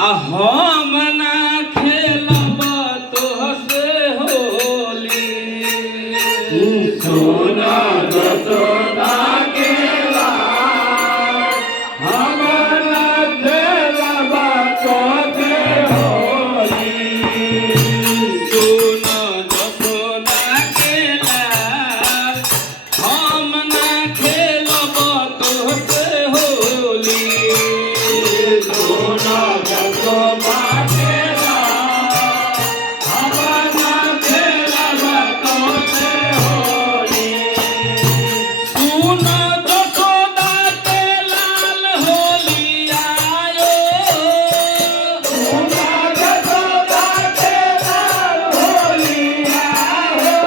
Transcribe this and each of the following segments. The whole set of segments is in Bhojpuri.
हम ना खेलब तोहसे होली सोना जसोदा के लाल हम ना खेलब तोहसे होली सोना जसोदा के लाल हम ना खेलब तोहसे होली सोना जसोदा के लाल हम ना खेलब तोहसे होली सोना जसोदा के लाल होली आयो सोना जसोदा के लाल होली आयो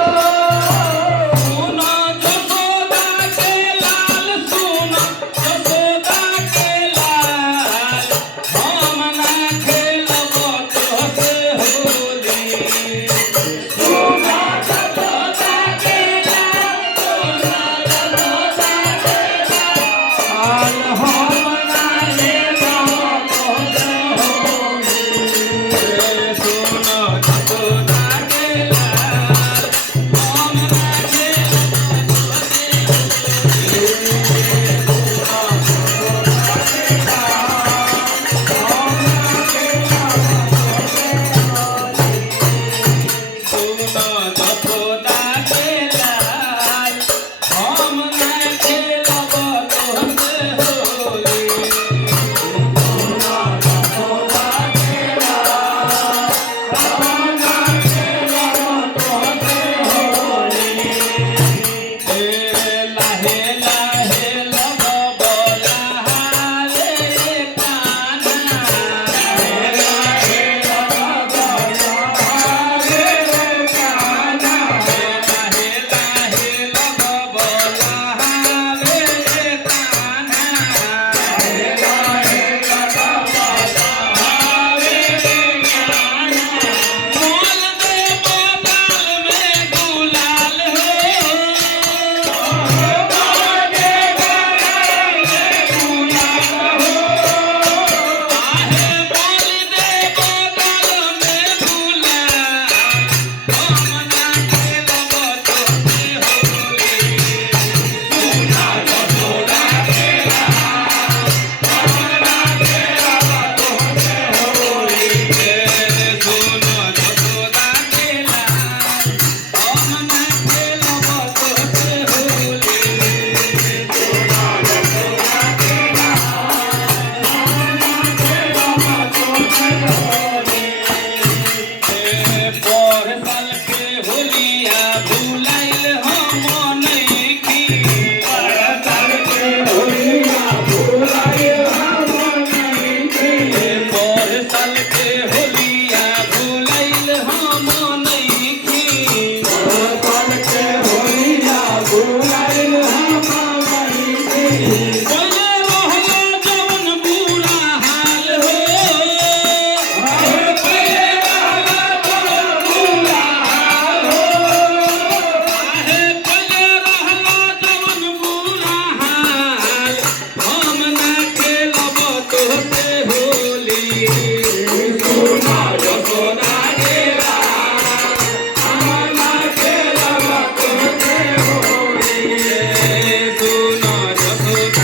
सोना जसोदा के लाल सोना जसोदा के लाल हम ना खेलब तोहसे होली सोना जसोदा के लाल सोना जसोदा के लाल हम ना खेलब तोहसे होली सोना जसोदा के लाल हम ना सोना जसोदा के लाल हम ना खेलब तोहसे होली लाहे लाहे लब बोला रे कान्हा लाहे लाहे लब बोला रे कान्हा मोल दे बोतल में गुलाल आहे मोल दे बोतल में गुलाल हम ना खेलब तोहसे होली सोना जसोदा के सोना जसोदा के लाल हम ना खेलब तोहसे होली पर साल के होलिया भुलाइल हम नइखी पर साल के होलिया भुलाइल हम नइखी पहिले रहला जवन बुरा हाल हो आहे पहिले रहला जवन बुरा हाल हम ना खेलब तोहसे होली सोना जसोदा के सोना जसोदा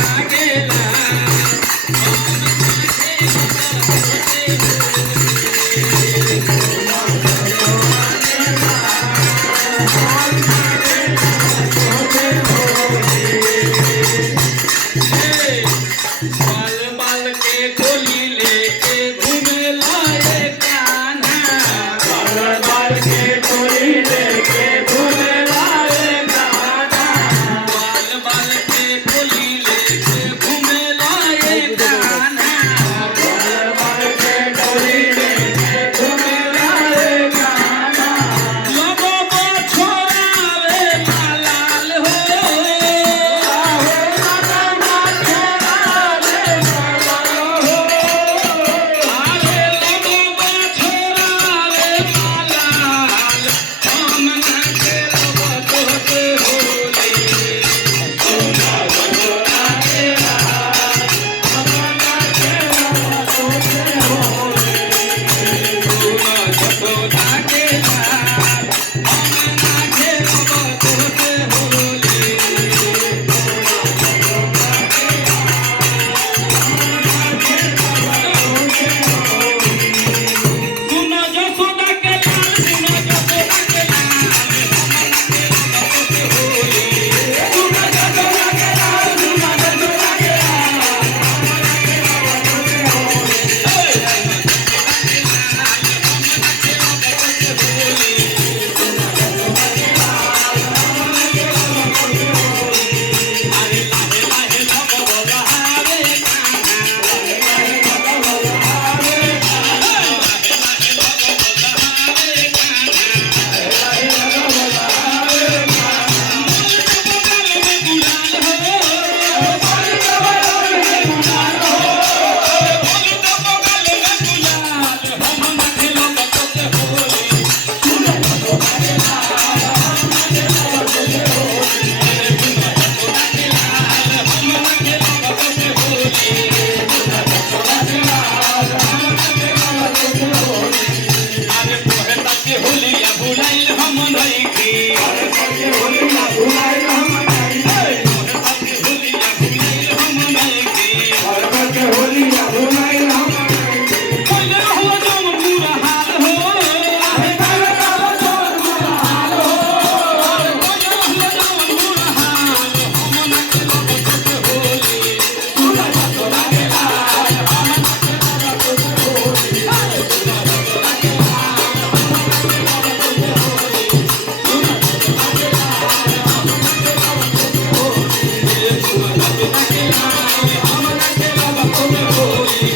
हमना के बाबा खूब होई,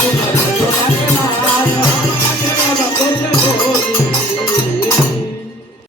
तुम्हारा जोड़ा के नाल, हमना के बाबा खूब होई।